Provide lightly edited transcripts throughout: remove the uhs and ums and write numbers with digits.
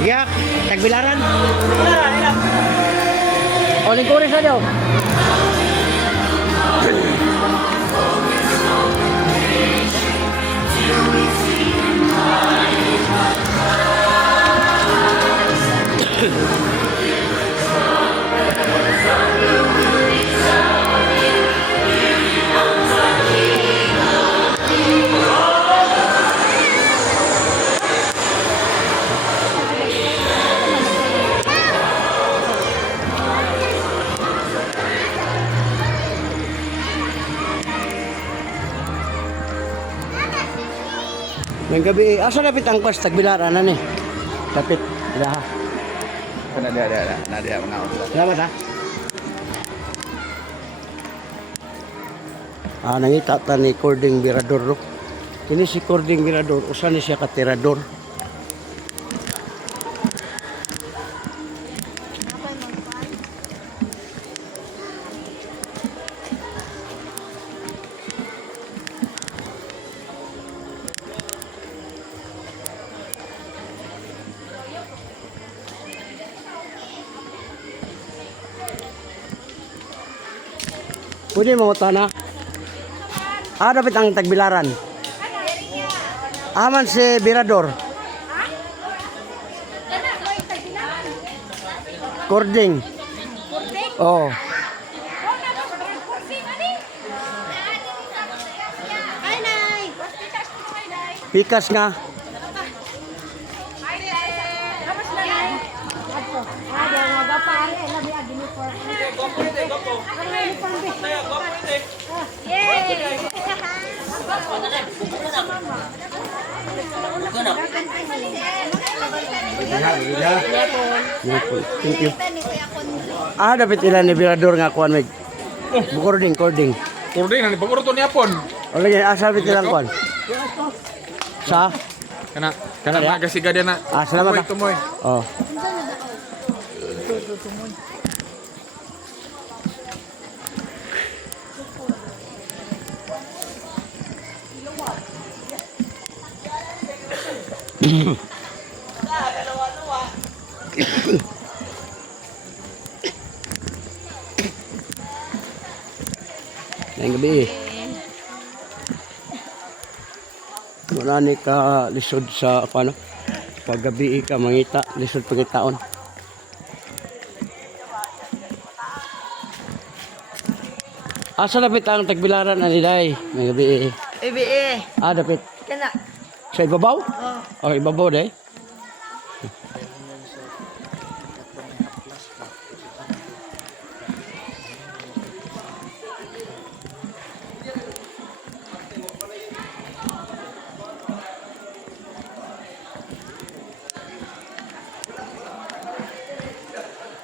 Iya, tagbilaran. O, lingkurin sa daw. Ngayong gabi, asa lapit ang kwas tagbilaran na ni? Lapit, ila ha. Nada, Salamat ha. Nangita ta ni Cording Mirador. Kini si Cording Mirador, usa ni siya ka tirador. Pwede mo na. Dapat ang tagbilaran. Aman si Mirador. Cording. Oh. Pikas nga. Thank you. Dapat ilan ni Mirador nga kuan meg. Cording. Kording nani pangurto ni Apon. O lagi asa bit ilang kuan. Sa Kana magasiga dia na. Salamat. Tumoy. Oh. Ngayong gabi wala ni ka lisod sa paano paggabi ka mangita lisod pagitaon. Asa lapit ang tagbilaran aniday ngayong gabi. Dapat Kana. sa ibabaw? Oh, ibabaw day.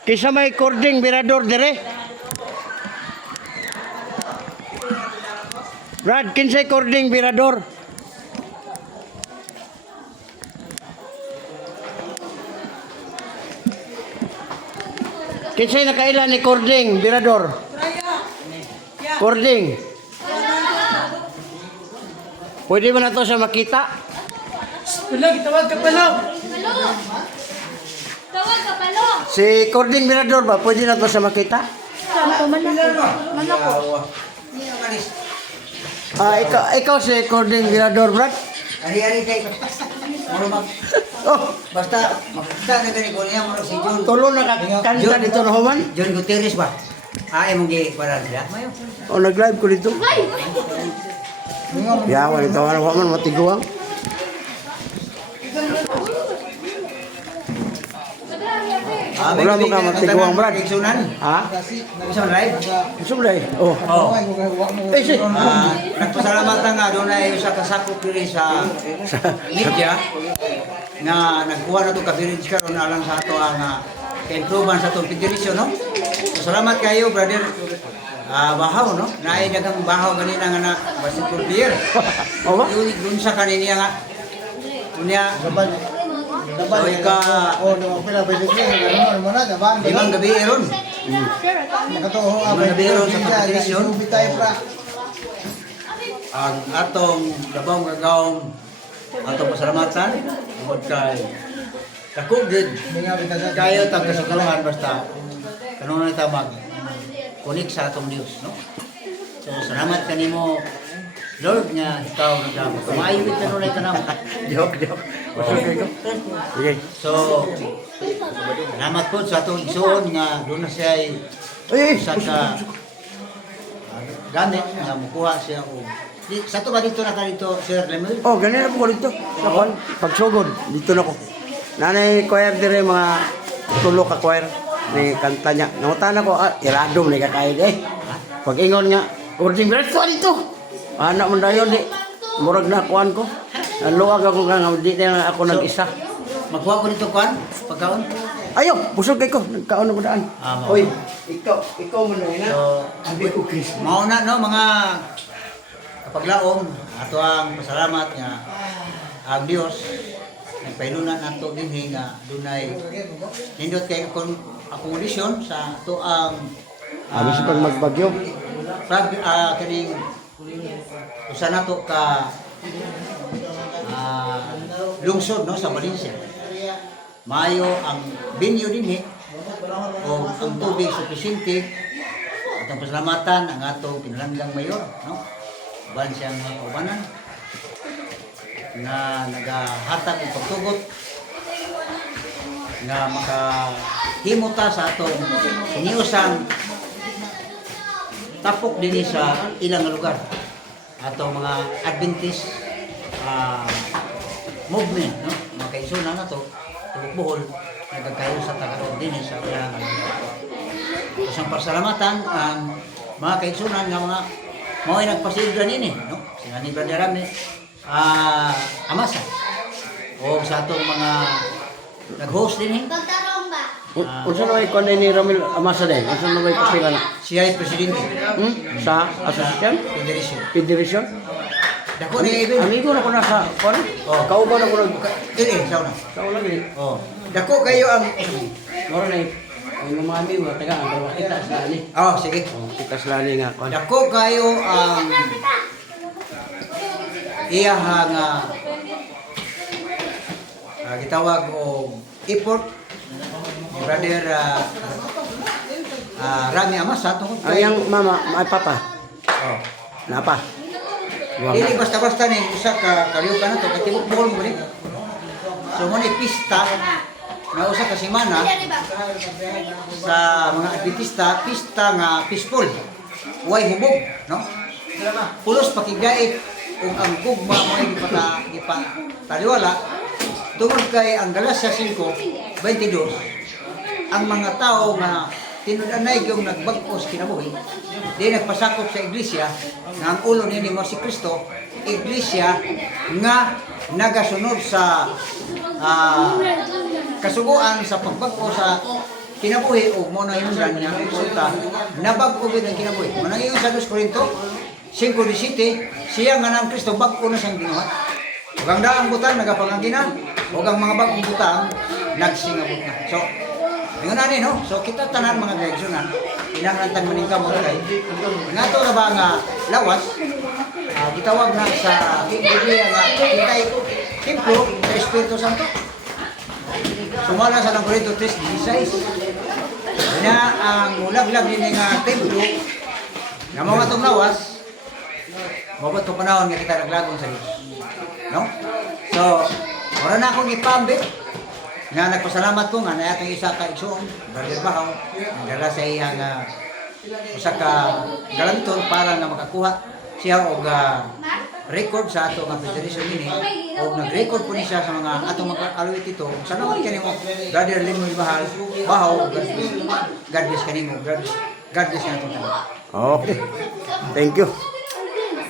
Kisa may Cording Mirador dire. Brad, kinsay Cording Mirador? Kinsay nakaila ni Cording Mirador? Cording. Pwede ba na to sa makita? Tawag ka palo. Si Cording Mirador ba? Pwede na to sa makita? Ikaw si Cording Mirador, Brad? Ari-ari kay Oh, basta makita na gani ko niya mo si John. tulo na kanta dito na human? John Gutierrez ba? Mong gi para nila. O, nag-live ko dito. Yawan ito, ano man matiguang. Wala mo ka matiguang, Brad. Iksunan. Ha? Iksunan live. Sumlay. Oh. Si. Nagpasalamat nga doon ay sa kasakop diri sa media nga nagkuha na to ka village karon alang sa ato ang improvean sa tong federation no. Salamat kayo brother. Bahaw no. Naay daghang bahaw ganina nga na basketball player. O ba? Dun sa kanina nga unya so ika limang gabi ron. Limang gabi ron sa federation. Ang atong labang gagawng atong pasalamatan tungod kay Ako gud kayo ta kasagaran basta kanunay ta mag connect sa atong Dios, no? So salamat kanimo Lord nga ikaw nagdamo. Maayo gid kanunay ka namo. Joke. Okay. So salamat po sa atong igsoon nga doon na siya ay sa ka gamit nga mukuha siya og sa to ba dito na ka dito Sir Lemel? Oh, ganyan na po ko dito. Sa kwan, pagsugod, dito na ko. Nanay choir dire mga tulo ka choir ni kanta niya. Nangutan ako, iradom ni kakain eh. Pag ingon nga, urging berso dito. Anak mo dayon di. Murag na kuan ko. Naluwag ako nga di na ako nag-isa. Magkuha ko dito kuan pagkaon. Ayo, busog kay ko, nagkaon ako daan. Mao. Oy, ikaw mo na ina. So, Sabi ko Chris. mao na no mga kapaglaom ato ang pasalamat nga ang Dios nagpainunan nato dinhi nga dunay nindot kay akomodasyon sa ato ang Abi sa pag magbagyo. kaning usa nato ka lungsod no sa Valencia. Mayo ang binyo dinhi o ang tubig supisente at ang pasalamatan ang atong pinalanggang mayor, no? Uban siyang ubanan na nagahatag ng pagtugot nga makahimota sa atong iniusang tapok din sa ilang lugar. Atong mga Adventist movement, no? Mga kaisunan na to, buhol nagkakayo sa tagaroon din sa ilang lugar. Isang pasalamatan ang mga kaisunan nga mga mao ay nagpasidran ini, no? Sina ni Brother Rami, Amasa. O sa atong mga nag-host din Pagtarong ba? Unsa na may kuan ni Ramil Amasa din? Unsa na may kapila na? siya ay presidente Sa asosasyon? federation. Federation? Dako ni Eben. Amigo na ko na sa kuan. Oh. Kauban ako nag Sauna. sa lagi. Oh. Dako kayo ang Moro na ay mga amigo taga ang kita sa ani. Oh, sige. Oh, kita sa ani nga kuan. Dako kayo ang iyaha nga gitawag og effort ni Brother Rami Amasa tungkol Ang yang mama, ay papa. Oh. Napa? Dili basta-basta ni usa ka kaliukan na to katibok bukol mo ni. So mo ni pista nga usa ka semana sa mga Adventista, pista nga peaceful. Way hubog, no? Pulos pakigait ug ang kugma mo ay taliwala tungod kay ang Galacia 5:22 ang mga tao nga tinud-anay yung nagbag-o sa kinabuhi, di nagpasakop sa iglesia nga ang ulo ni mo si Kristo, iglesia nga nagasunod sa kasuguan sa pagbag-o sa kinabuhi o mo na hinungdan niya resulta nabag-o gid ang kinabuhi. Manang ingon sa 2 Corinto 5:17, siya nga ng Kristo bag-o na siyang ginuhat. Ug ang daang butang nagapangaginan, ug ang mga bag-ong butang nagsingabot na. So ingon ani no. So kita tanan mga direksyonan kinahanglan maning kamot kay nato ra ba nga lawas gitawag na sa Biblia nga kitay templo sa Espiritu Santo. Sumala sa Corinto 3:16 na ang ulaglag ni nga templo nga mga atong lawas mabot to panahon nga kita naglagong sa Dios. No? So, ora na akong ipambit nga nagpasalamat ko nga na atong isa ka igsoon, Brother Bahaw, nagdala sa iyang usa ka galanton para nga makakuha siya og record sa ato nga federation ini og nag-record po ni siya sa mga atong mga alawit ito. Salamat kanimo Brother Limoy Bahaw, God bless kanimo, God bless kanatong tanan. Okay. Thank you.